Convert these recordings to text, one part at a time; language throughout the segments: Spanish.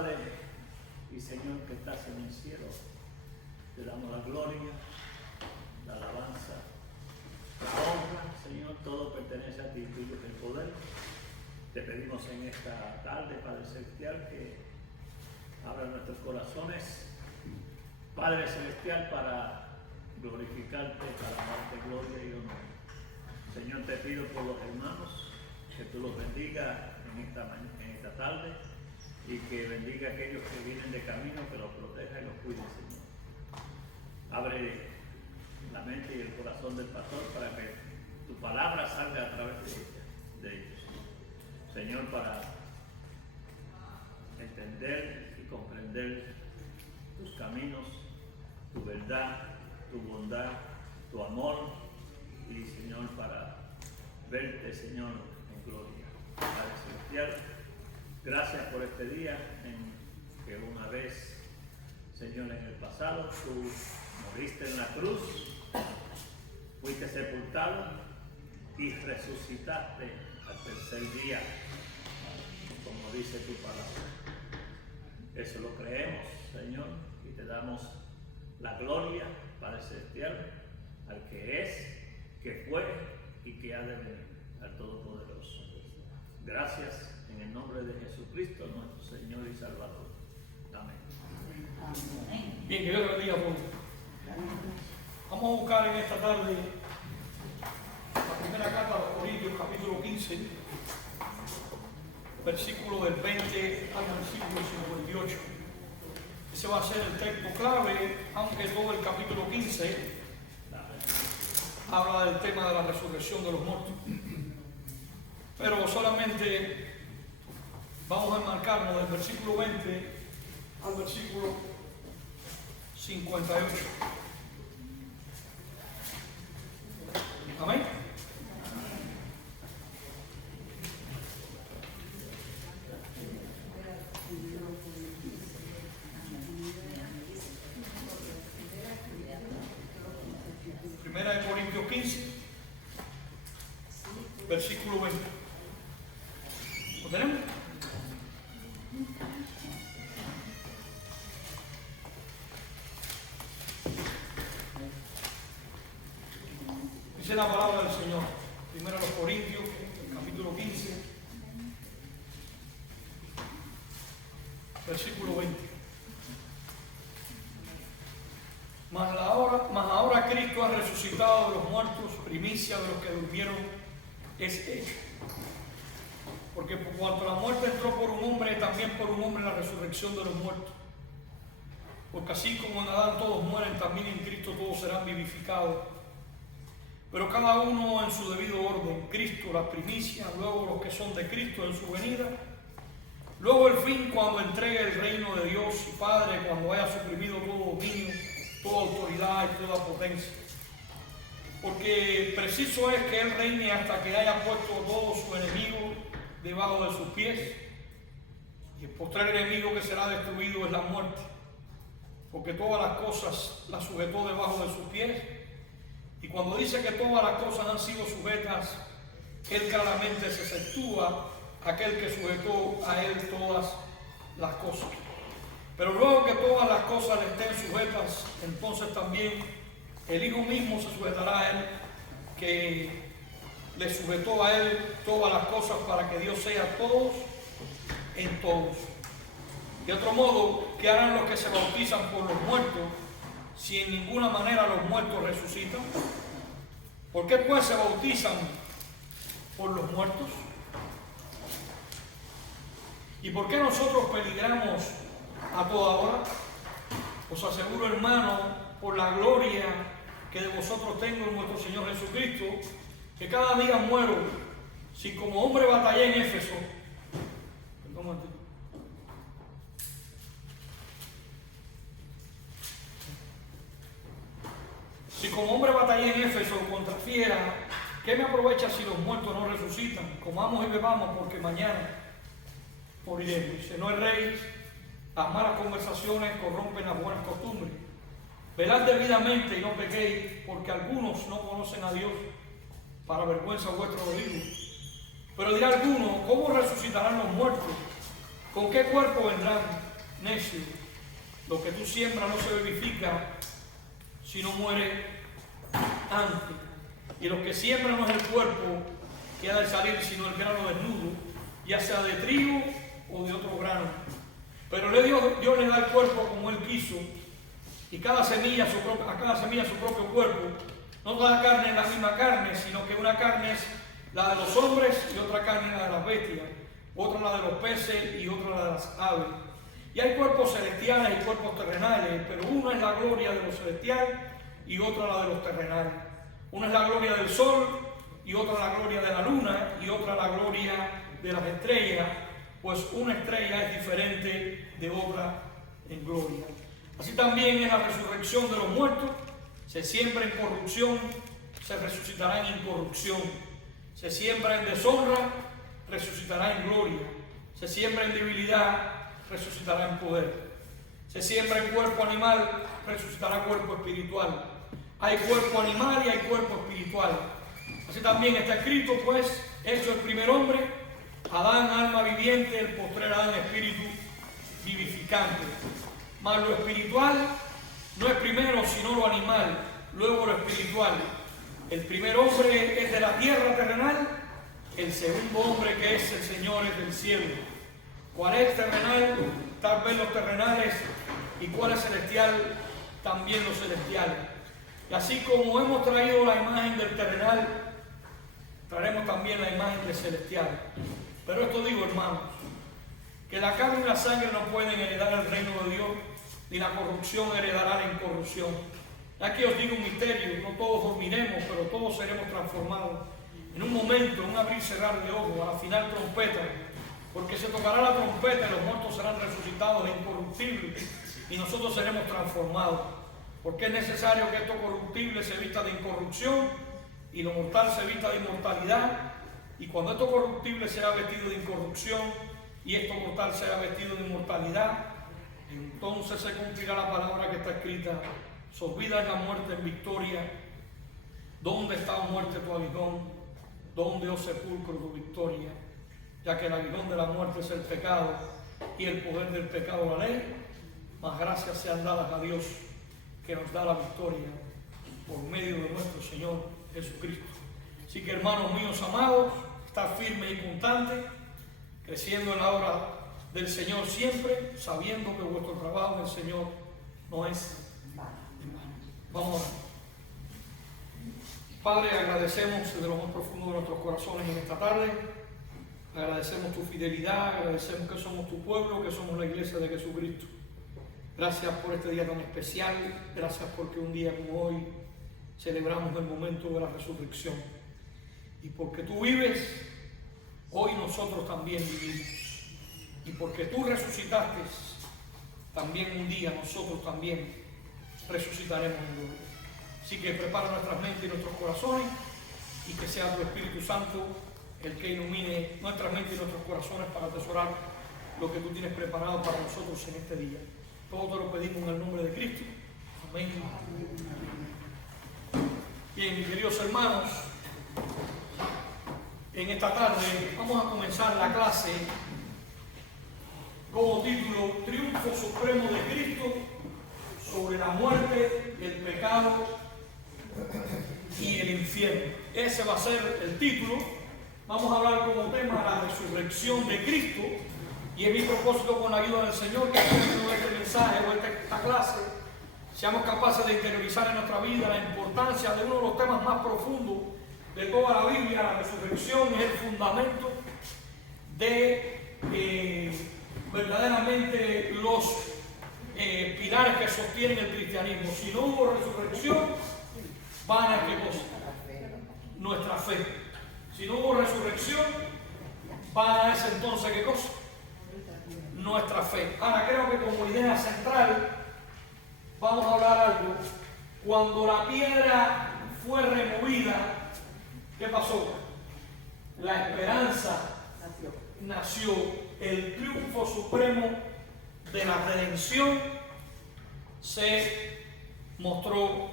Padre y Señor que estás en el cielo, te damos la gloria, la alabanza, la honra, Señor, todo pertenece a ti, tuyo es el poder. Te pedimos en esta tarde, Padre Celestial, que abra nuestros corazones, Padre Celestial, para glorificarte, para darte gloria y honor. Señor, te pido por los hermanos, que tú los bendigas en esta tarde y que bendiga a aquellos que vienen de camino, que los proteja y los cuide, Señor. Abre la mente y el corazón del pastor para que tu palabra salga a través de ellos. Señor, para entender y comprender tus caminos, tu verdad, tu bondad, tu amor y, Señor, para verte, Señor, en gloria. Padre Celestial, gracias por este día en que una vez, Señor, en el pasado tú moriste en la cruz, fuiste sepultado y resucitaste al tercer día, como dice tu palabra. Eso lo creemos, Señor, y te damos la gloria, Padre Celestial, al que es, que fue y que ha de venir, al Todopoderoso. Gracias en el nombre de Jesucristo, nuestro Señor y Salvador. Amén. Bien, que Dios te bendiga a todos. Vamos a buscar en esta tarde la primera carta a los Corintios, capítulo 15, versículo del 20 al versículo 58. Ese va a ser el texto clave, aunque todo el capítulo 15 habla del tema de la resurrección de los muertos. Pero solamente vamos a enmarcarnos del versículo 20 al versículo 58. Amén. Primera de Corintios 15, versículo 20. ¿Lo tenemos? Dice la palabra del Señor. Primero a los Corintios, capítulo 15, versículo 20. Mas ahora Cristo ha resucitado de los muertos, primicia de los que durmieron es hecho. Porque por cuanto la muerte entró por un hombre, también por un hombre la resurrección de los muertos. Porque así como en Adán todos mueren, también en Cristo todos serán vivificados. Pero cada uno en su debido orden, Cristo la primicia, luego los que son de Cristo en su venida, luego el fin cuando entregue el reino de Dios y Padre, cuando haya suprimido todo dominio, toda autoridad y toda potencia. Porque preciso es que Él reine hasta que haya puesto todo su enemigo debajo de sus pies. Y el postrer enemigo que será destruido es la muerte. Porque todas las cosas las sujetó debajo de sus pies. Y cuando dice que todas las cosas han sido sujetas, Él claramente se exceptúa aquel que sujetó a Él todas las cosas. Pero luego que todas las cosas le estén sujetas, entonces también el Hijo mismo se sujetará a Él, que le sujetó a Él todas las cosas para que Dios sea todos en todos. De otro modo, ¿qué harán los que se bautizan por los muertos, si en ninguna manera los muertos resucitan? ¿Por qué pues se bautizan por los muertos? ¿Y por qué nosotros peligramos a toda hora? Os aseguro, hermano, por la gloria que de vosotros tengo en nuestro Señor Jesucristo, que cada día muero, si como hombre batallé en Éfeso. Si como hombre batallé en Éfeso contra fiera, ¿qué me aprovecha si los muertos no resucitan? Comamos y bebamos, porque mañana moriremos. Si no erréis, las malas conversaciones corrompen las buenas costumbres. Velad debidamente y no pequéis, porque algunos no conocen a Dios, para vergüenza vuestra lo digo. Pero dirá alguno, ¿cómo resucitarán los muertos? ¿Con qué cuerpo vendrán? necio, lo que tú siembras no se vivifica si no muere antes. Y lo que siembra no es el cuerpo que ha de salir, sino el grano desnudo, ya sea de trigo o de otro grano. Pero Dios le da el cuerpo como Él quiso, y a cada semilla su propio cuerpo. No toda carne es la misma carne, sino que una carne es la de los hombres y otra carne la de las bestias, otra la de los peces y otra la de las aves. Y hay cuerpos celestiales y cuerpos terrenales, pero uno es la gloria de los celestiales y otra la de los terrenales. Una es la gloria del sol y otra la gloria de la luna y otra la gloria de las estrellas, pues una estrella es diferente de otra en gloria. Así también es la resurrección de los muertos. Se siembra en corrupción, se resucitará en incorrupción. Se siembra en deshonra, resucitará en gloria. Se siembra en debilidad, resucitará en poder. Se siembra en cuerpo animal, resucitará cuerpo espiritual. Hay cuerpo animal y hay cuerpo espiritual. Así también está escrito, pues, hecho el primer hombre, Adán, alma viviente, el postrer Adán, espíritu vivificante. Mas lo espiritual no es primero, sino lo animal, luego lo espiritual. El primer hombre es de la tierra terrenal, el segundo hombre, que es el Señor, es del cielo. ¿Cuál es terrenal? Tal vez los terrenales, y cuál es celestial, también los celestiales. Y así como hemos traído la imagen del terrenal, traeremos también la imagen del celestial. Pero esto digo, hermanos, que la carne y la sangre no pueden heredar el reino de Dios, ni la corrupción heredará la incorrupción. Aquí os digo un misterio: no todos dormiremos, pero todos seremos transformados en un momento, en un abrir y cerrar de ojos, a la final trompeta, porque se tocará la trompeta y los muertos serán resucitados e incorruptibles, y nosotros seremos transformados, porque es necesario que esto corruptible se vista de incorrupción y lo mortal se vista de inmortalidad. Y cuando esto corruptible sea vestido de incorrupción y esto mortal sea vestido de inmortalidad, entonces se cumplirá la palabra que está escrita: sorbida es la muerte en victoria. ¿Dónde está, oh muerte, tu aguijón? ¿Dónde, oh sepulcro, tu victoria? Ya que el aguijón de la muerte es el pecado y el poder del pecado la ley, mas gracias sean dadas a Dios, que nos da la victoria por medio de nuestro Señor Jesucristo. Así que, hermanos míos amados, estar firme y constante, creciendo en la obra del Señor siempre, sabiendo que vuestro trabajo en el Señor no es en vano. Vamos a orar. Padre, agradecemos desde lo más profundo de nuestros corazones en esta tarde. Agradecemos tu fidelidad, agradecemos que somos tu pueblo, que somos la iglesia de Jesucristo. Gracias por este día tan especial, gracias porque un día como hoy celebramos el momento de la resurrección. Y porque tú vives, hoy nosotros también vivimos. Y porque tú resucitaste, también un día nosotros también resucitaremos en gloria. Así que prepara nuestras mentes y nuestros corazones, y que sea tu Espíritu Santo el que ilumine nuestras mentes y nuestros corazones para atesorar lo que tú tienes preparado para nosotros en este día. Todo te lo pedimos en el nombre de Cristo. Amén. Bien, mis queridos hermanos, en esta tarde vamos a comenzar la clase como título: Triunfo supremo de Cristo sobre la muerte, el pecado y el infierno. Ese va a ser el título. Vamos a hablar como tema la resurrección de Cristo, y es mi propósito, con la ayuda del Señor, que en este mensaje o esta clase seamos capaces de interiorizar en nuestra vida la importancia de uno de los temas más profundos de toda la Biblia. La resurrección es el fundamento de verdaderamente los pilares que sostienen el cristianismo. Si no hubo resurrección, vana es ¿qué cosa? Nuestra fe. Si no hubo resurrección, vana es entonces ¿qué cosa? Nuestra fe. Ahora, creo que como idea central vamos a hablar algo. Cuando la piedra fue removida, ¿qué pasó? La esperanza nació. El triunfo supremo de la redención se mostró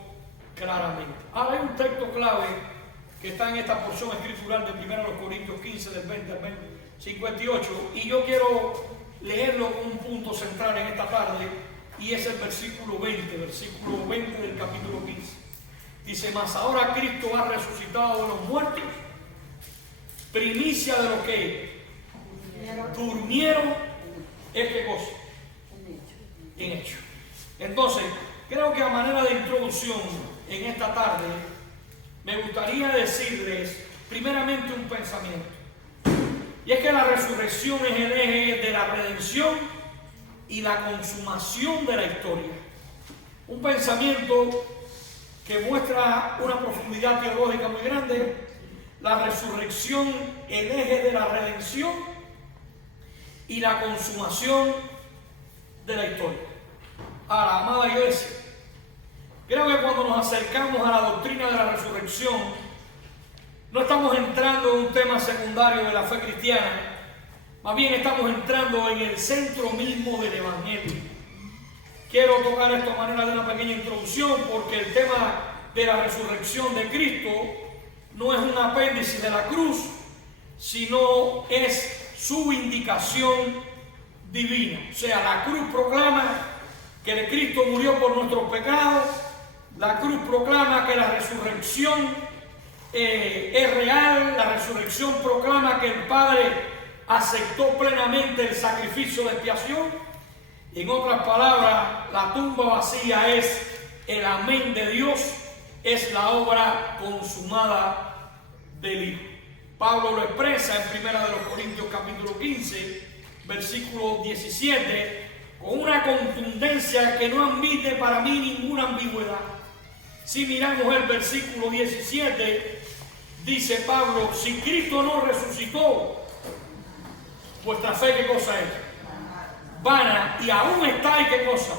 claramente. Ahora, hay un texto clave que está en esta porción escritural de 1 Corintios 15, del 20 al 58, y yo quiero leerlo como un punto central en esta tarde, y es el versículo 20 del capítulo 15. Dice: mas ahora Cristo ha resucitado de los muertos, primicia de los que durmieron, es que cosa, en hecho. Entonces, creo que a manera de introducción en esta tarde, me gustaría decirles primeramente un pensamiento. Y es que la resurrección es el eje de la redención y la consumación de la historia. Un pensamiento que muestra una profundidad teológica muy grande. La resurrección, el eje de la redención y la consumación de la historia. Ahora, amada iglesia, creo que cuando nos acercamos a la doctrina de la resurrección, no estamos entrando en un tema secundario de la fe cristiana, más bien estamos entrando en el centro mismo del Evangelio. Quiero tocar esto a manera de una pequeña introducción, porque el tema de la resurrección de Cristo no es un apéndice de la cruz, sino es su indicación divina. O sea, la cruz proclama que Cristo murió por nuestros pecados, la cruz proclama que la resurrección es real, la resurrección proclama que el Padre aceptó plenamente el sacrificio de expiación. En otras palabras, la tumba vacía es el amén de Dios, es la obra consumada del Hijo. Pablo lo expresa en 1 Corintios capítulo 15, versículo 17, con una contundencia que no admite para mí ninguna ambigüedad. Si miramos el versículo 17, dice Pablo: si Cristo no resucitó, vuestra fe, ¿qué cosa es? Vana, y aún estáis, ¿qué cosa?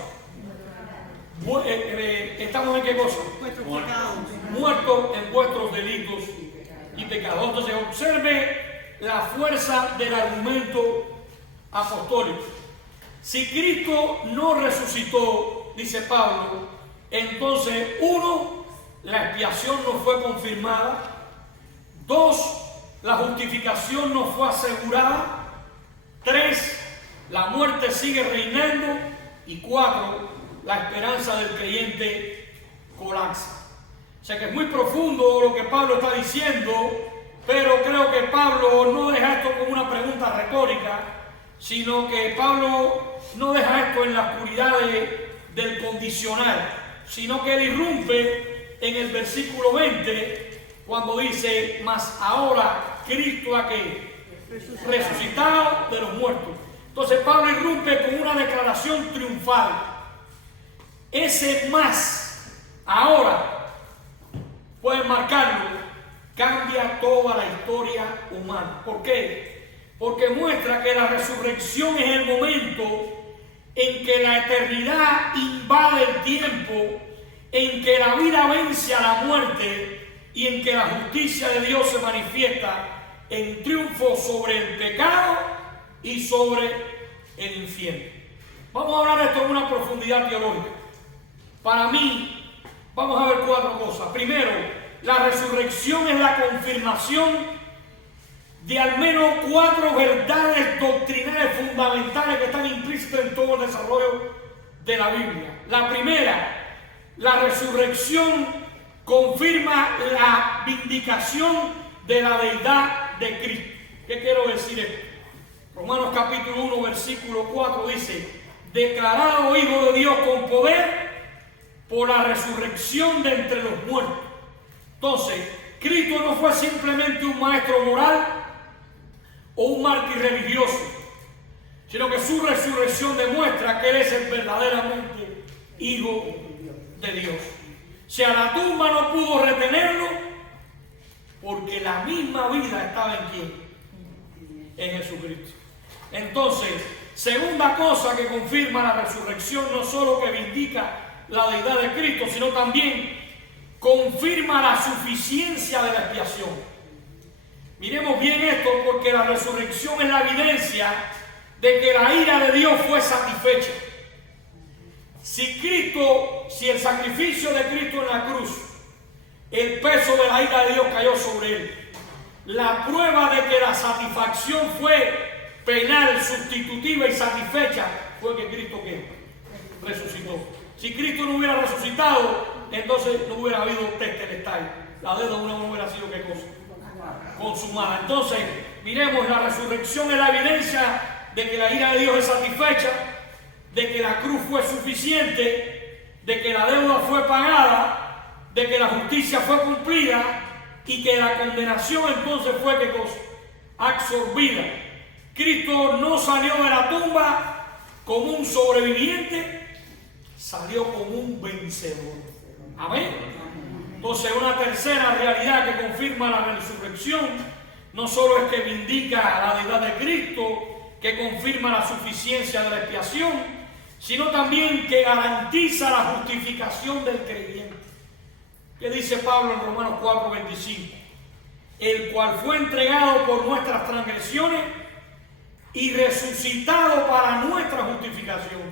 ¿Estamos en qué cosa? Muertos en vuestros delitos y pecados. Entonces, observe la fuerza del argumento apostólico. Si Cristo no resucitó, dice Pablo, entonces, 1, la expiación no fue confirmada. 2, la justificación no fue asegurada. 3, la muerte sigue reinando. Y 4, la esperanza del creyente colapsa. O sea que es muy profundo lo que Pablo está diciendo, pero creo que Pablo no deja esto como una pregunta retórica, sino que Pablo no deja esto en la oscuridad del condicional, sino que él irrumpe en el versículo 20 cuando dice: mas ahora Cristo ha resucitado de los muertos. Entonces Pablo irrumpe con una declaración triunfal. Ese más ahora, pueden marcarlo, cambia toda la historia humana. ¿Por qué? Porque muestra que la resurrección es el momento en que la eternidad invade el tiempo, en que la vida vence a la muerte y en que la justicia de Dios se manifiesta en triunfo sobre el pecado y sobre el infierno. Vamos a hablar de esto en una profundidad teológica. Para mí, vamos a ver 4 cosas. Primero, la resurrección es la confirmación de al menos 4 verdades doctrinales fundamentales que están implícitas en todo el desarrollo de la Biblia. La primera, la resurrección confirma la vindicación de la deidad de Cristo. ¿Qué quiero decir esto? Romanos capítulo 1, versículo 4 dice: declarado Hijo de Dios con poder por la resurrección de entre los muertos. Entonces, Cristo no fue simplemente un maestro moral o un mártir religioso, sino que su resurrección demuestra que Él es el verdaderamente Hijo de Dios. O sea, la tumba no pudo retenerlo porque la misma vida estaba en ¿quién? En Jesucristo. Entonces, segunda cosa que confirma la resurrección, no solo que vindica la deidad de Cristo, sino también confirma la suficiencia de la expiación. Miremos bien esto, porque la resurrección es la evidencia de que la ira de Dios fue satisfecha. Si el sacrificio de Cristo en la cruz, el peso de la ira de Dios cayó sobre él, la prueba de que la satisfacción fue penal, sustitutiva y satisfecha fue que Cristo ¿qué? Resucitó. Si Cristo no hubiera resucitado, entonces no hubiera habido tetelestai. La deuda no hubiera sido ¿qué cosa? Consumada. Entonces, miremos, la resurrección es la evidencia de que la ira de Dios es satisfecha, de que la cruz fue suficiente, de que la deuda fue pagada, de que la justicia fue cumplida y que la condenación entonces fue ¿qué cosa? Absorbida. Cristo no salió de la tumba como un sobreviviente, salió como un vencedor. Amén. Entonces, una tercera realidad que confirma la resurrección no solo es que vindica la deidad de Cristo, que confirma la suficiencia de la expiación, sino también que garantiza la justificación del creyente. ¿Qué dice Pablo en Romanos 4:25? El cual fue entregado por nuestras transgresiones y resucitado para nuestra justificación.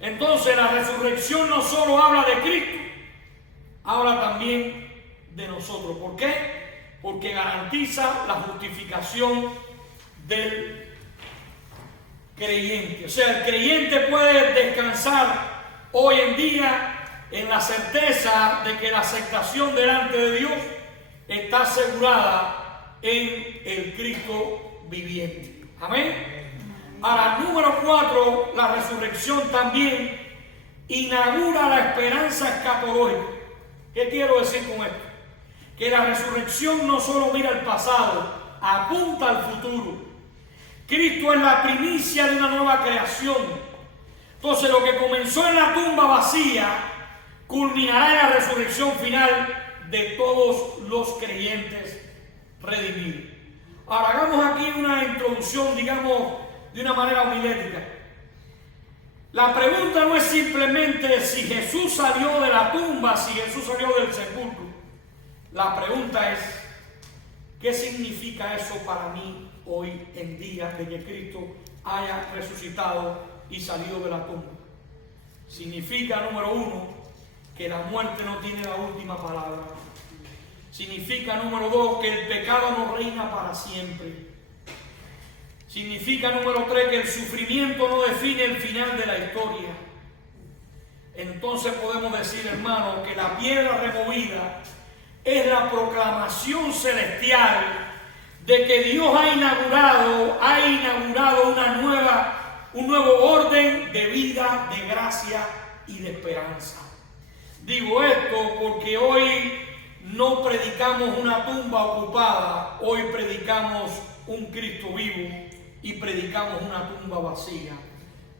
Entonces, la resurrección no solo habla de Cristo, habla también de nosotros. ¿Por qué? Porque garantiza la justificación del creyente. O sea, el creyente puede descansar hoy en día en la certeza de que la aceptación delante de Dios está asegurada en el Cristo viviente. Amén. Ahora, número 4, la resurrección también inaugura la esperanza escatológica. ¿Qué quiero decir con esto? Que la resurrección no solo mira al pasado, apunta al futuro. Cristo es la primicia de una nueva creación. Entonces, lo que comenzó en la tumba vacía culminará en la resurrección final de todos los creyentes redimidos. Ahora, hagamos aquí una introducción, digamos, de una manera homilética. La pregunta no es simplemente si Jesús salió de la tumba, si Jesús salió del sepulcro. La pregunta es, ¿qué significa eso para mí hoy en día de que Cristo haya resucitado y salido de la tumba? Significa, número 1, que la muerte no tiene la última palabra. Significa, número 2, que el pecado no reina para siempre. Significa, número 3, que el sufrimiento no define el final de la historia. Entonces podemos decir, hermano, que la piedra removida es la proclamación celestial de que Dios ha inaugurado un nuevo orden de vida, de gracia y de esperanza. Digo esto porque hoy no predicamos una tumba ocupada, hoy predicamos un Cristo vivo y predicamos una tumba vacía.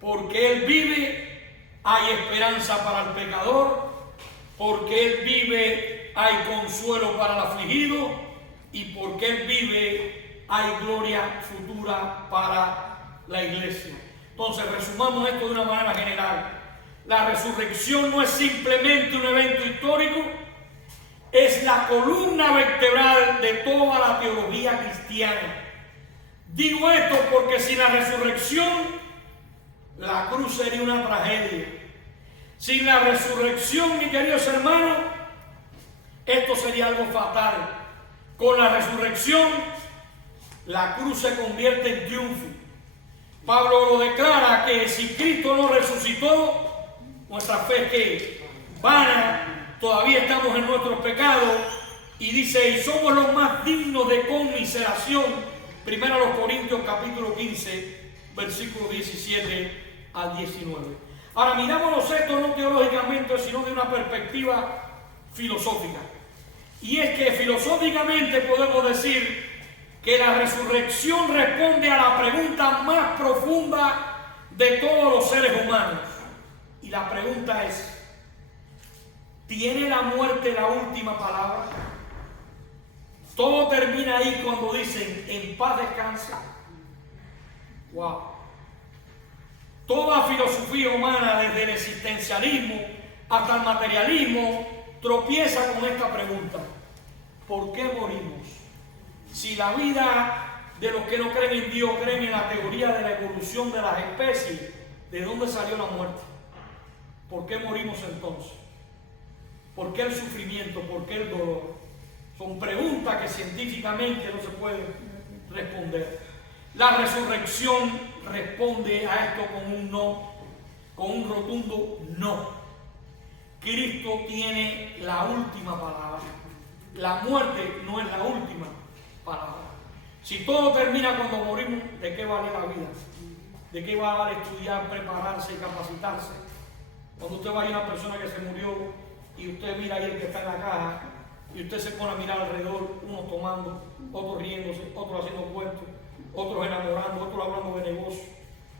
Porque Él vive, hay esperanza para el pecador. Porque Él vive, hay consuelo para el afligido. Y porque Él vive, hay gloria futura para la iglesia. Entonces, resumamos esto de una manera general. La resurrección no es simplemente un evento histórico, es la columna vertebral de toda la teología cristiana. Digo esto porque sin la resurrección, la cruz sería una tragedia. Sin la resurrección, mis queridos hermanos, esto sería algo fatal. Con la resurrección, la cruz se convierte en triunfo. Pablo lo declara que si Cristo no resucitó, nuestra fe es que vana, todavía estamos en nuestros pecados. Y dice, y somos los más dignos de conmiseración. Primero a los Corintios capítulo 15, versículos 17 al 19. Ahora miramos esto no teológicamente, sino de una perspectiva filosófica. Y es que filosóficamente podemos decir que la resurrección responde a la pregunta más profunda de todos los seres humanos. Y la pregunta es, ¿tiene la muerte la última palabra? Todo termina ahí cuando dicen, en paz descansa. Wow. Toda filosofía humana, desde el existencialismo hasta el materialismo, tropieza con esta pregunta. ¿Por qué morimos? Si la vida de los que no creen en Dios, creen en la teoría de la evolución de las especies, ¿de dónde salió la muerte? ¿Por qué morimos entonces? ¿Por qué el sufrimiento? ¿Por qué el dolor? Son preguntas que científicamente no se pueden responder. La resurrección responde a esto con un no, con un rotundo no. Cristo tiene la última palabra. La muerte no es la última palabra. Si todo termina cuando morimos, ¿de qué vale la vida? ¿De qué va a valer estudiar, prepararse y capacitarse? Cuando usted vaya a una persona que se murió y usted mira ahí el que está en la caja y usted se pone a mirar alrededor, unos tomando, otros riéndose, otros haciendo cuentos, otros enamorando, otros hablando de negocio,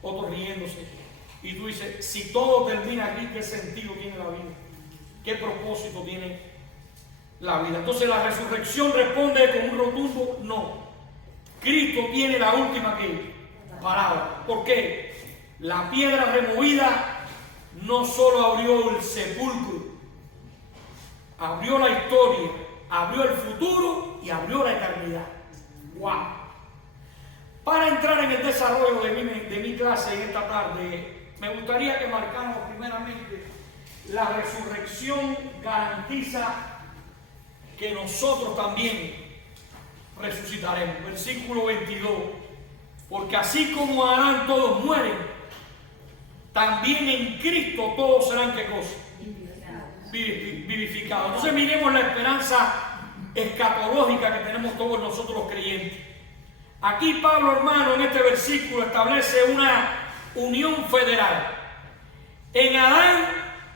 otros riéndose. Y tú dices, si todo termina aquí, ¿qué sentido tiene la vida? ¿Qué propósito tiene la vida? Entonces la resurrección responde con un rotundo no. Cristo tiene la última palabra. ¿Por qué? La piedra removida no solo abrió el sepulcro, abrió la historia, abrió el futuro y abrió la eternidad. ¡Wow! Para entrar en el desarrollo de mi clase en esta tarde, me gustaría que marcáramos primeramente la resurrección garantiza que nosotros también resucitaremos. Versículo 22. Porque así como Adán todos mueren, también en Cristo todos serán ¿qué cosa? Vivificados. Entonces miremos la esperanza escatológica que tenemos todos nosotros los creyentes. Aquí Pablo, hermano, en este versículo establece una unión federal. En Adán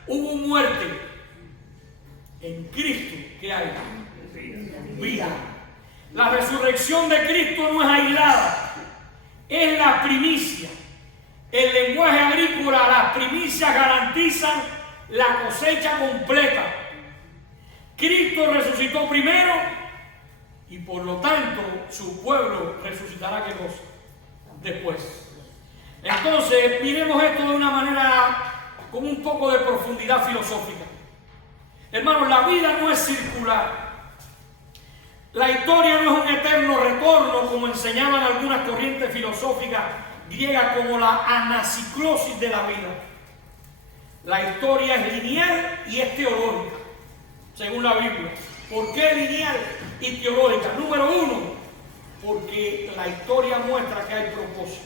hubo muerte. En Cristo, ¿qué hay? Vida. La resurrección de Cristo no es aislada, es la primicia. El lenguaje agrícola, las primicias garantizan la cosecha completa. Cristo resucitó primero y por lo tanto su pueblo resucitará ¿qué cosa? Después. Entonces miremos esto de una manera con un poco de profundidad filosófica. Hermanos, la vida no es circular. La historia no es un eterno retorno como enseñaban algunas corrientes filosóficas griegas como la anaciclosis de la vida. La historia es lineal y es teológica, según la Biblia. ¿Por qué lineal y teológica? Número uno, porque la historia muestra que hay propósito,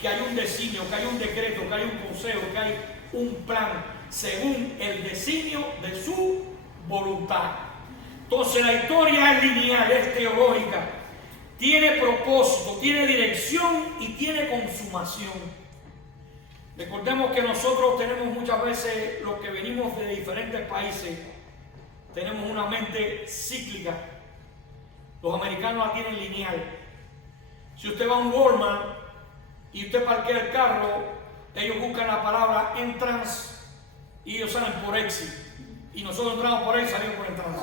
que hay un designio, que hay un decreto, que hay un consejo, que hay un plan, según el designio de su voluntad. Entonces la historia es lineal, es teológica, tiene propósito, tiene dirección y tiene consumación. Recordemos que nosotros tenemos muchas veces, los que venimos de diferentes países, tenemos una mente cíclica. Los americanos la tienen lineal. Si usted va a un Walmart y usted parquea el carro, ellos buscan la palabra entrance y ellos salen por exit. Y nosotros entramos por ahí y salimos por entrance.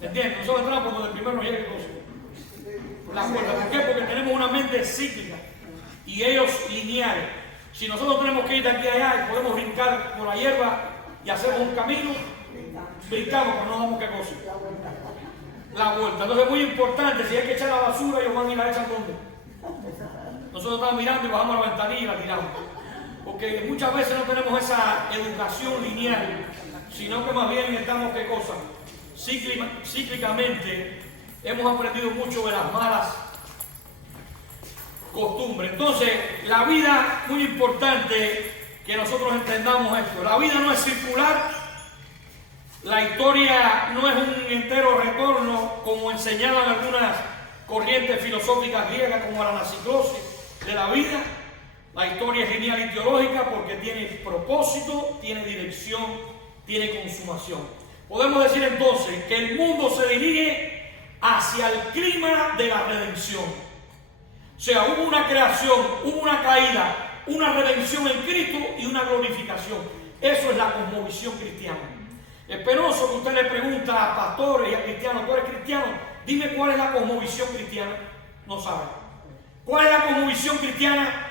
¿Entiendes? Nosotros entramos por donde primero nos llegue el coso. La puerta. ¿Por qué? Porque tenemos una mente cíclica y ellos lineales. Si nosotros tenemos que ir de aquí a allá y podemos brincar por la hierba y hacemos un camino, brincamos, pero no damos qué cosa. La vuelta. Entonces es muy importante, si hay que echar la basura, ellos van a ir a la echan donde. Nosotros estamos mirando y bajamos a la ventanilla y la tiramos. Porque muchas veces no tenemos esa educación lineal, sino que más bien estamos qué cosa. Cíclicamente hemos aprendido mucho de las malas costumbres. Entonces, la vida, muy importante que nosotros entendamos esto. La vida no es circular, la historia no es un entero retorno, como enseñaban algunas corrientes filosóficas griegas, como la anaciclosis de la vida. La historia es genial y teológica porque tiene propósito, tiene dirección, tiene consumación. Podemos decir entonces que el mundo se dirige hacia el clima de la redención. O sea, hubo una creación, hubo una caída, una redención en Cristo y una glorificación. Eso es la cosmovisión cristiana. Es penoso que usted le pregunta a pastores y a cristianos, ¿tú eres cristiano? Dime cuál es la cosmovisión cristiana. No sabe. ¿Cuál es la cosmovisión cristiana?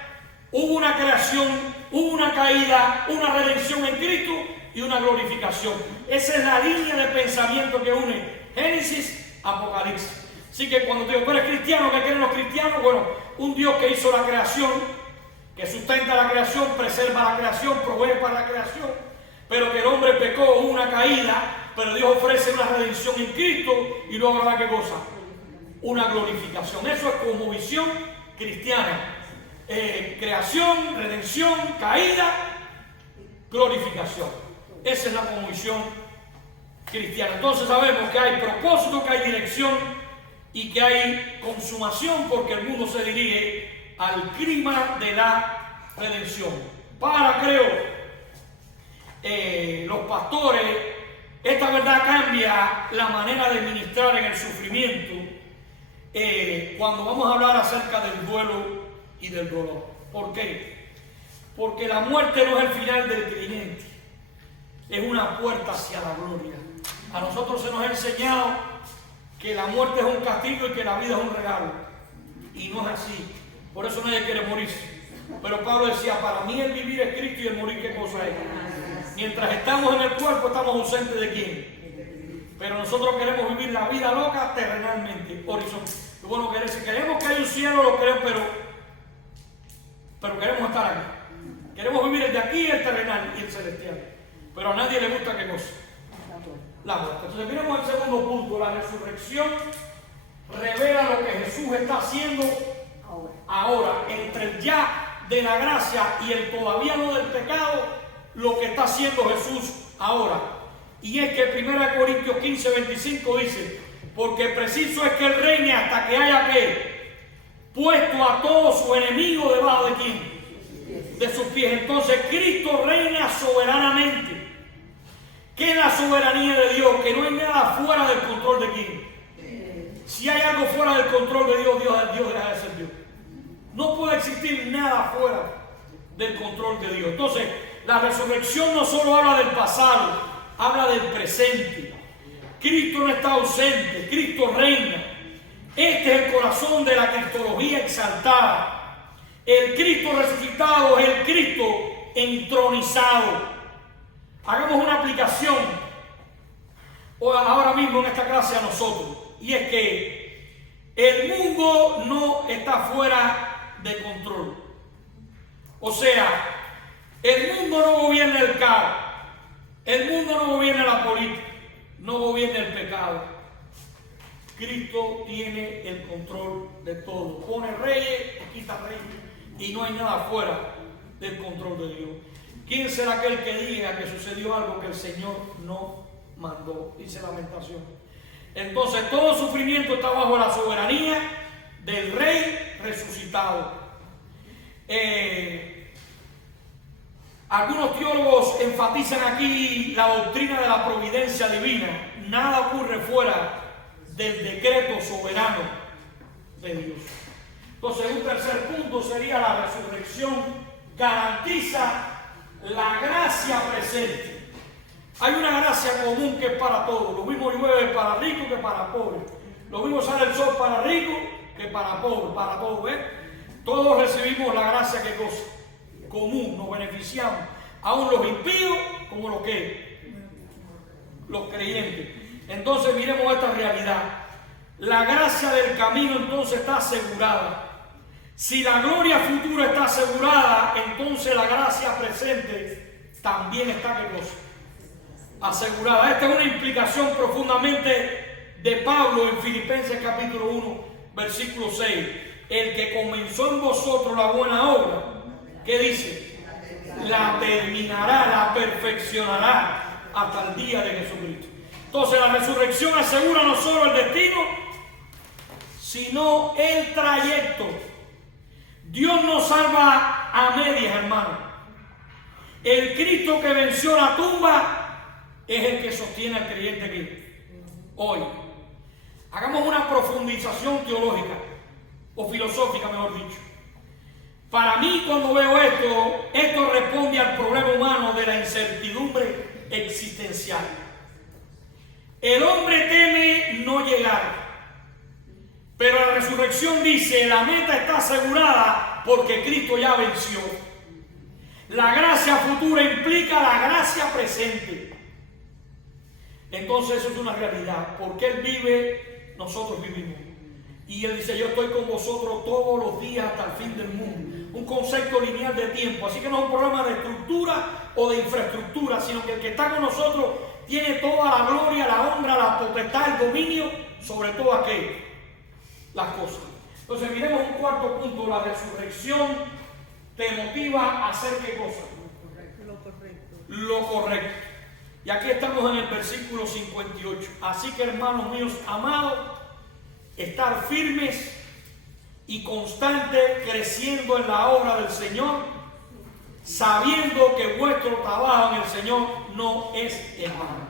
Hubo una creación, hubo una caída, una redención en Cristo y una glorificación. Esa es la línea de pensamiento que une Génesis, Apocalipsis. Así que cuando te digo, ¿tú eres cristiano? ¿Qué quieren los cristianos? Bueno, un Dios que hizo la creación, que sustenta la creación, preserva la creación, provee para la creación, pero que el hombre pecó, hubo una caída, pero Dios ofrece una redención en Cristo y luego habrá ¿qué cosa? Una glorificación. Eso es cosmovisión cristiana. Creación, redención, caída, glorificación. Esa es la convicción cristiana. Entonces sabemos que hay propósito, que hay dirección y que hay consumación, porque el mundo se dirige al clima de la redención. Creo, los pastores, esta verdad cambia la manera de ministrar en el sufrimiento cuando vamos a hablar acerca del duelo y del dolor. ¿Por qué? Porque la muerte no es el final del creyente, es una puerta hacia la gloria. A nosotros se nos ha enseñado que la muerte es un castigo y que la vida es un regalo, y no es así. Por eso nadie quiere morirse. Pero Pablo decía, para mí el vivir es Cristo y el morir, ¿qué cosa es? Mientras estamos en el cuerpo estamos ausentes de quién. Pero nosotros queremos vivir la vida loca terrenalmente, horizontal. Bueno, queremos que hay un cielo, lo creo, pero queremos estar aquí. Queremos vivir el de aquí, el terrenal y el celestial. Pero a nadie le gusta qué cosa. La muerte. Entonces miremos el segundo punto. La resurrección revela lo que Jesús está haciendo ahora. Entre el ya de la gracia y el todavía no del pecado, lo que está haciendo Jesús ahora. Y es que 1 Corintios 15:25 dice, porque preciso es que Él reine hasta que haya puesto a todo su enemigo debajo de quién, de sus pies. Entonces Cristo reina soberanamente. ¿Qué es la soberanía de Dios? Que no hay nada fuera del control de quién. Si hay algo fuera del control de Dios, Dios deja de ser Dios. No puede existir nada fuera del control de Dios. Entonces, la resurrección no solo habla del pasado, habla del presente. Cristo no está ausente, Cristo reina. Este es el corazón de la cristología exaltada. El Cristo resucitado es el Cristo entronizado. Hagamos una aplicación ahora mismo en esta clase a nosotros. Y es que el mundo no está fuera de control. O sea, el mundo no gobierna el caos. El mundo no gobierna la política. No gobierna el pecado. Cristo tiene el control de todo. Pone reyes, quita reyes. Y no hay nada fuera del control de Dios. ¿Quién será aquel que diga que sucedió algo que el Señor no mandó? Dice Lamentación. Entonces todo sufrimiento está bajo la soberanía del Rey resucitado. Algunos teólogos enfatizan aquí la doctrina de la providencia divina. Nada ocurre fuera del decreto soberano de Dios. Entonces un tercer punto sería la resurrección garantiza la gracia presente. Hay una gracia común que es para todos. Lo mismo llueve para rico que para pobre. Lo mismo sale el sol para rico que para pobre. Para todos, ¿ves? Todos recibimos la gracia que cosa común, nos beneficiamos. Aún los impíos como los creyentes. Entonces miremos esta realidad. La gracia del camino entonces está asegurada. Si la gloria futura está asegurada, entonces la gracia presente también está ¿qué cosa? Asegurada. Esta es una implicación profundamente de Pablo en Filipenses capítulo 1, versículo 6. El que comenzó en vosotros la buena obra, ¿qué dice? La terminará, la perfeccionará hasta el día de Jesucristo. Entonces la resurrección asegura no solo el destino, sino el trayecto. Dios no salva a medias, hermano. El Cristo que venció la tumba es el que sostiene al creyente aquí. Hoy. Hagamos una profundización teológica, o filosófica, mejor dicho. Para mí, cuando veo esto responde al problema humano de la incertidumbre existencial. El hombre teme no llegar. Pero la resurrección dice, la meta está asegurada porque Cristo ya venció. La gracia futura implica la gracia presente. Entonces eso es una realidad. Porque Él vive, nosotros vivimos. Y Él dice, yo estoy con vosotros todos los días hasta el fin del mundo. Un concepto lineal de tiempo. Así que no es un problema de estructura o de infraestructura, sino que el que está con nosotros tiene toda la gloria, la honra, la potestad, el dominio sobre todo aquello. Las cosas. Entonces miremos un cuarto punto. La resurrección te motiva a hacer ¿qué cosa? Lo correcto. Lo correcto. Y aquí estamos en el versículo 58. Así que, hermanos míos amados, estar firmes y constantes, creciendo en la obra del Señor, sabiendo que vuestro trabajo en el Señor no es en vano.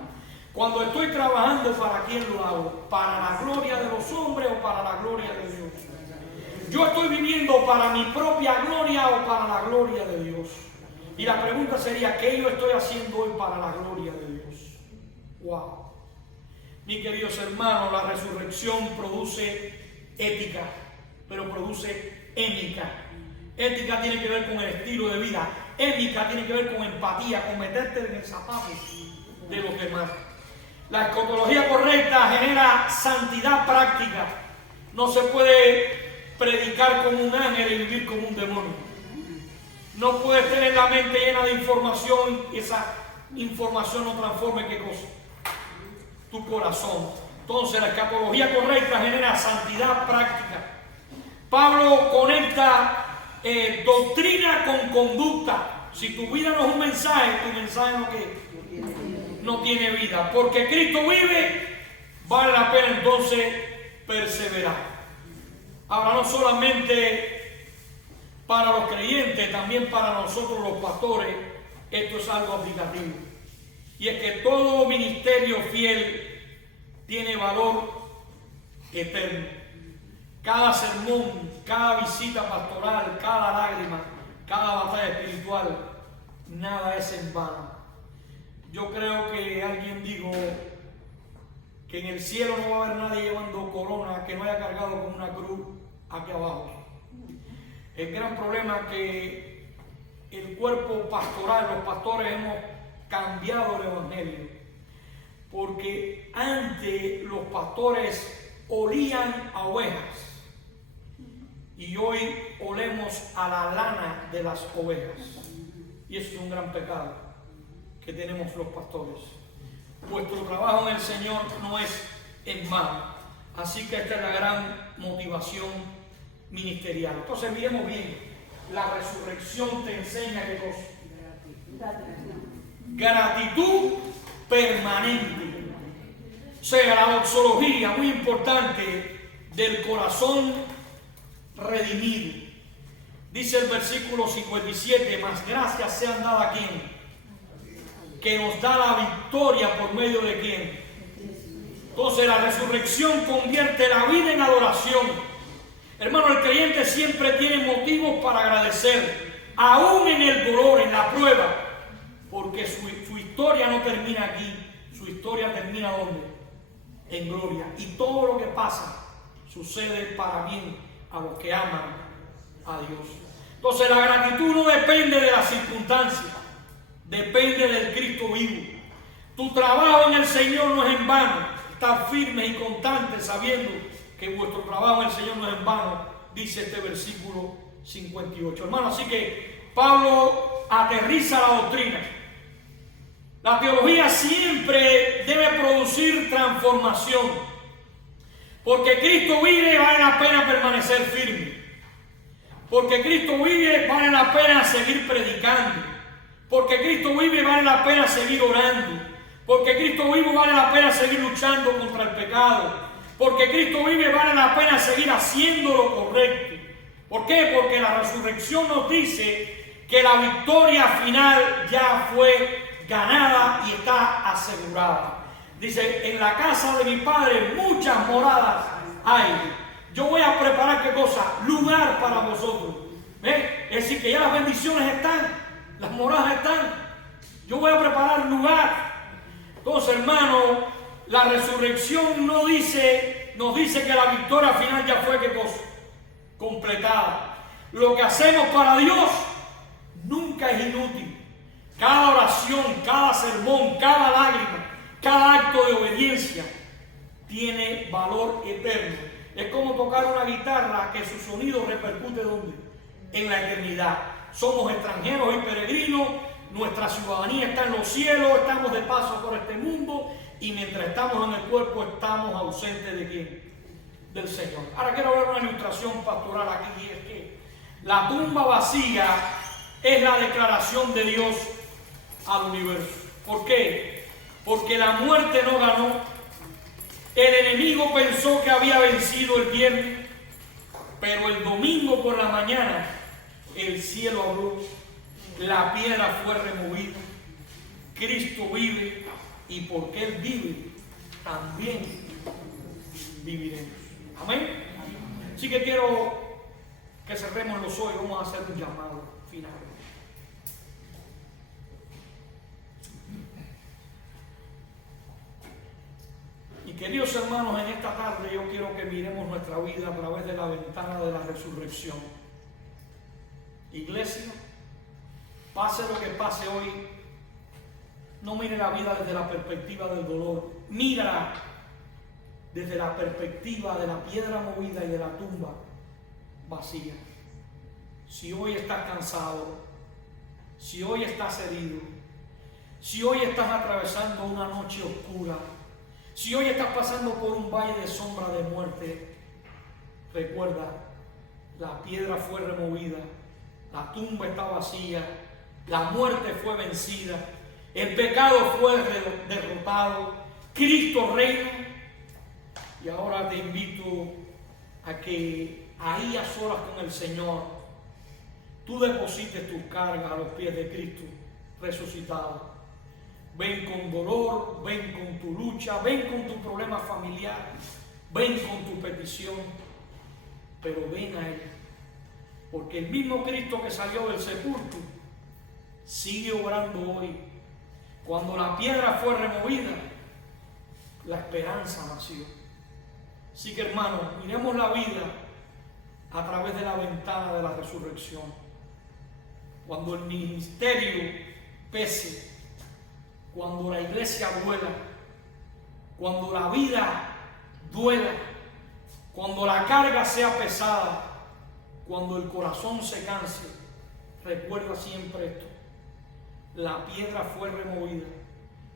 Cuando estoy trabajando, ¿para quién lo hago? ¿Para la gloria de los hombres o para la gloria de Dios? ¿Yo estoy viviendo para mi propia gloria o para la gloria de Dios? Y la pregunta sería, ¿qué yo estoy haciendo hoy para la gloria de Dios? ¡Wow! Mis queridos hermanos, la resurrección produce ética, pero produce ética. Ética tiene que ver con el estilo de vida. Ética tiene que ver con empatía, con meterte en el zapato de los demás. La escatología correcta genera santidad práctica. No se puede predicar como un ángel y vivir como un demonio. No puedes tener la mente llena de información y esa información no transforme ¿qué cosa? Tu corazón. Entonces la escatología correcta genera santidad práctica. Pablo conecta doctrina con conducta. Si tu vida no es un mensaje, tu mensaje no tiene vida. Porque Cristo vive, vale la pena entonces perseverar. Ahora, no solamente para los creyentes, también para nosotros los pastores, esto es algo aplicativo. Y es que todo ministerio fiel tiene valor eterno. Cada sermón, cada visita pastoral, cada lágrima, cada batalla espiritual, nada es en vano. Yo creo que alguien dijo que en el cielo no va a haber nadie llevando corona que no haya cargado con una cruz aquí abajo. El gran problema es que el cuerpo pastoral, los pastores hemos cambiado el evangelio, porque antes los pastores olían a ovejas y hoy olemos a la lana de las ovejas, y eso es un gran pecado que tenemos los pastores. Vuestro trabajo en el Señor no es en vano. Así que esta es la gran motivación ministerial. Entonces miremos bien. La resurrección te enseña ¿qué cosa? Gratitud permanente. O sea, la doxología, muy importante, del corazón redimido. Dice el versículo 57, mas gracias sean dadas a quién, que nos da la victoria por medio de quién. Entonces la resurrección convierte la vida en adoración. Hermano, el creyente siempre tiene motivos para agradecer, aún en el dolor, en la prueba, porque su historia no termina aquí, su historia termina ¿dónde? En gloria. Y todo lo que pasa sucede para bien a los que aman a Dios. Entonces la gratitud no depende de las circunstancias, depende del Cristo vivo. Tu trabajo en el Señor no es en vano. Estar firmes y constantes sabiendo que vuestro trabajo en el Señor no es en vano, dice este versículo 58. Hermano, así que Pablo aterriza la doctrina. La teología siempre debe producir transformación. Porque Cristo vive, vale la pena permanecer firme. Porque Cristo vive, vale la pena seguir predicando. Porque Cristo vive, vale la pena seguir orando. Porque Cristo vive, vale la pena seguir luchando contra el pecado. Porque Cristo vive, vale la pena seguir haciendo lo correcto. ¿Por qué? Porque la resurrección nos dice que la victoria final ya fue ganada y está asegurada. Dice, en la casa de mi Padre muchas moradas hay. Yo voy a preparar ¿qué cosa? Lugar para vosotros. ¿Ve? Es decir, que ya las bendiciones están, las moradas están. Yo voy a preparar lugar. Entonces, hermano, la resurrección nos dice que la victoria final ya fue ¿qué cosa? Completada. Lo que hacemos para Dios nunca es inútil. Cada oración, cada sermón, cada lágrima, cada acto de obediencia tiene valor eterno. Es como tocar una guitarra que su sonido repercute ¿dónde? En la eternidad. Somos extranjeros y peregrinos. Nuestra ciudadanía está en los cielos, estamos de paso por este mundo y mientras estamos en el cuerpo estamos ausentes ¿de quién? del Señor. Ahora quiero ver una ilustración pastoral aquí, y es que la tumba vacía es la declaración de Dios al universo. ¿Por qué? Porque la muerte no ganó. El enemigo pensó que había vencido el viernes, pero el domingo por la mañana el cielo abrió, la piedra fue removida, Cristo vive, y porque Él vive, también viviremos. Amén. Así que quiero que cerremos los ojos y vamos a hacer un llamado final. Y queridos hermanos, en esta tarde yo quiero que miremos nuestra vida a través de la ventana de la resurrección. Iglesia, pase lo que pase hoy, no mire la vida desde la perspectiva del dolor, mírala desde la perspectiva de la piedra movida y de la tumba vacía. Si hoy estás cansado, si hoy estás herido, si hoy estás atravesando una noche oscura, si hoy estás pasando por un valle de sombra de muerte, recuerda, la piedra fue removida, la tumba está vacía, la muerte fue vencida, el pecado fue derrotado, Cristo reina. Y ahora te invito a que ahí a solas con el Señor, tú deposites tus cargas a los pies de Cristo resucitado. Ven con dolor, ven con tu lucha, ven con tu problema familiar, ven con tu petición, pero ven a Él. Porque el mismo Cristo que salió del sepulcro sigue obrando hoy. Cuando la piedra fue removida, la esperanza nació. Así que hermanos, miremos la vida a través de la ventana de la resurrección. Cuando el ministerio pese, cuando la iglesia duela, cuando la vida duela, cuando la carga sea pesada, cuando el corazón se canse, recuerda siempre esto: la piedra fue removida,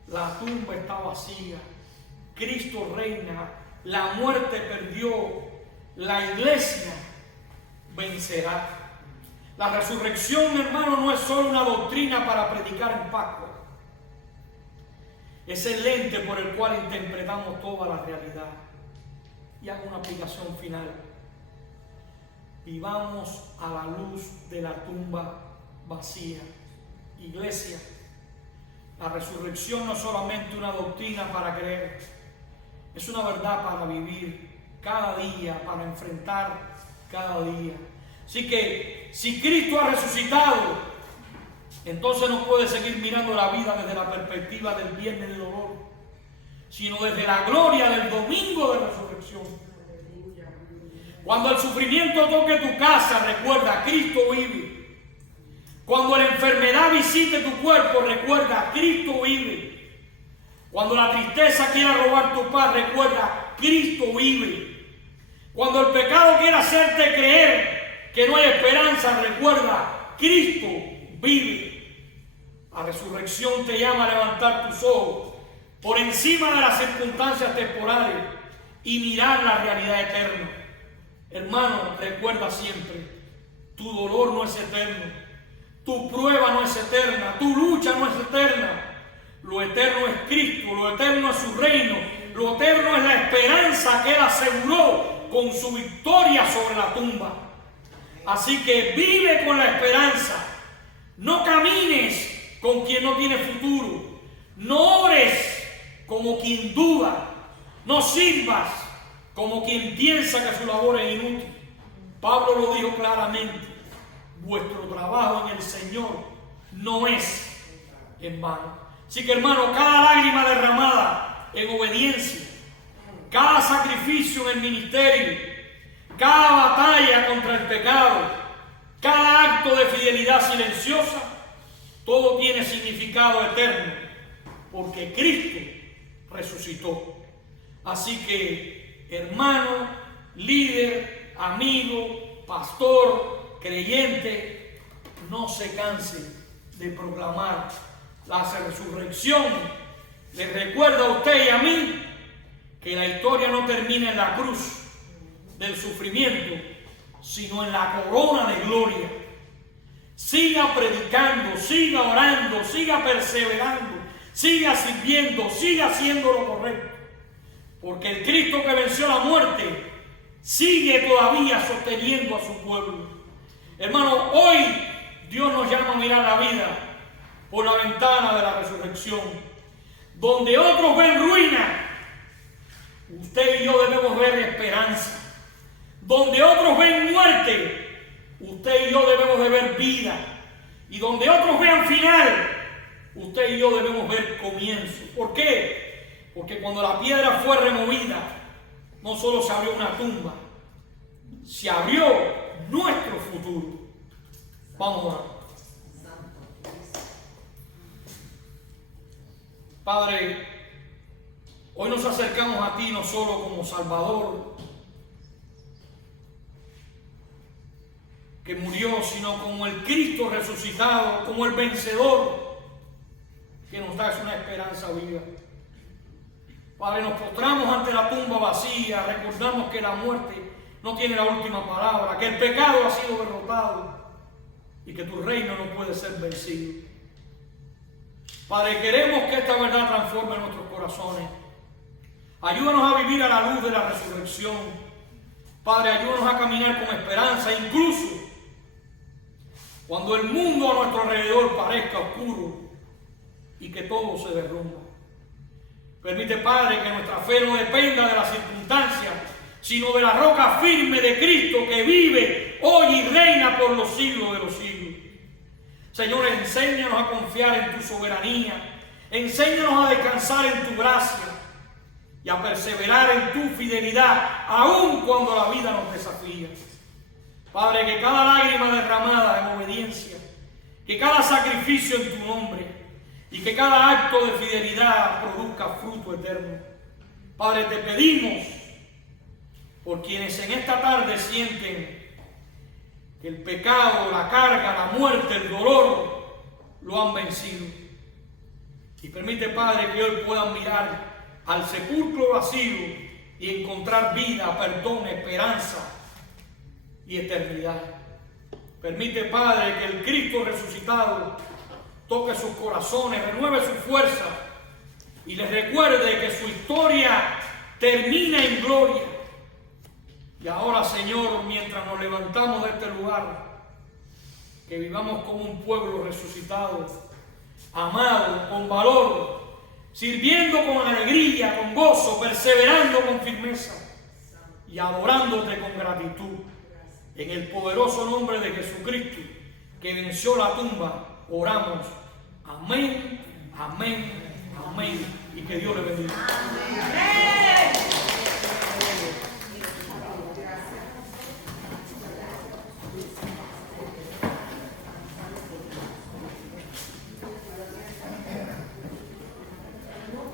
la tumba está vacía, Cristo reina, la muerte perdió, la iglesia vencerá. La resurrección, hermano, no es solo una doctrina para predicar en Pascua. Es el lente por el cual interpretamos toda la realidad. Y hago una aplicación final. Vivamos a la luz de la tumba vacía. Iglesia, la resurrección no es solamente una doctrina para creer, es una verdad para vivir cada día, para enfrentar cada día. Así que si Cristo ha resucitado, entonces no puede seguir mirando la vida desde la perspectiva del viernes de dolor, sino desde la gloria del domingo de resurrección. Cuando el sufrimiento toque tu casa, recuerda, Cristo vive. Cuando la enfermedad visite tu cuerpo, recuerda, Cristo vive. Cuando la tristeza quiera robar tu paz, recuerda, Cristo vive. Cuando el pecado quiera hacerte creer que no hay esperanza, recuerda, Cristo vive. La resurrección te llama a levantar tus ojos por encima de las circunstancias temporales y mirar la realidad eterna. Hermano, recuerda siempre, tu dolor no es eterno, tu prueba no es eterna, tu lucha no es eterna. Lo eterno es Cristo, lo eterno es su reino, lo eterno es la esperanza que Él aseguró con su victoria sobre la tumba. Así que vive con la esperanza, no camines con quien no tiene futuro, no ores como quien duda, no sirvas como quien piensa que su labor es inútil. Pablo lo dijo claramente: vuestro trabajo en el Señor no es en vano. Así que hermano, cada lágrima derramada en obediencia, cada sacrificio en el ministerio, cada batalla contra el pecado, cada acto de fidelidad silenciosa, todo tiene significado eterno, porque Cristo resucitó. Así que, hermano, líder, amigo, pastor, creyente, no se canse de proclamar la resurrección. Le recuerda a usted y a mí que la historia no termina en la cruz, del sufrimiento, sino en la corona de gloria. Siga predicando, siga orando, siga perseverando, siga sirviendo, siga haciendo lo correcto. Porque el Cristo que venció la muerte sigue todavía sosteniendo a su pueblo. Hermano, hoy Dios nos llama a mirar la vida por la ventana de la resurrección. Donde otros ven ruina, usted y yo debemos ver esperanza. Donde otros ven muerte, usted y yo debemos de ver vida. Y donde otros vean final, usted y yo debemos ver comienzo. ¿Por qué? Porque cuando la piedra fue removida, no solo se abrió una tumba, se abrió nuestro futuro. Vamos a orar. Padre, hoy nos acercamos a ti no solo como Salvador, que murió, sino como el Cristo resucitado, como el vencedor, que nos da una esperanza viva. Padre, nos postramos ante la tumba vacía, recordamos que la muerte no tiene la última palabra, que el pecado ha sido derrotado y que tu reino no puede ser vencido. Padre, queremos que esta verdad transforme nuestros corazones. Ayúdanos a vivir a la luz de la resurrección. Padre, ayúdanos a caminar con esperanza, incluso cuando el mundo a nuestro alrededor parezca oscuro y que todo se derrumba. Permite, Padre, que nuestra fe no dependa de las circunstancias, sino de la roca firme de Cristo que vive hoy y reina por los siglos de los siglos. Señor, enséñanos a confiar en tu soberanía, enséñanos a descansar en tu gracia y a perseverar en tu fidelidad, aun cuando la vida nos desafía. Padre, que cada lágrima derramada en obediencia, que cada sacrificio en tu nombre y que cada acto de fidelidad produzca fruto eterno. Padre, te pedimos por quienes en esta tarde sienten que el pecado, la carga, la muerte, el dolor lo han vencido. Y permite, Padre, que hoy puedan mirar al sepulcro vacío y encontrar vida, perdón, esperanza y eternidad. Permite, Padre, que el Cristo resucitado toque sus corazones, renueve su fuerza y les recuerde que su historia termina en gloria. Y ahora, Señor, mientras nos levantamos de este lugar, que vivamos como un pueblo resucitado, amado, con valor, sirviendo con alegría, con gozo, perseverando con firmeza y adorándote con gratitud. En el poderoso nombre de Jesucristo, que venció la tumba, oramos. Amén, amén, amén. Y que Dios le bendiga.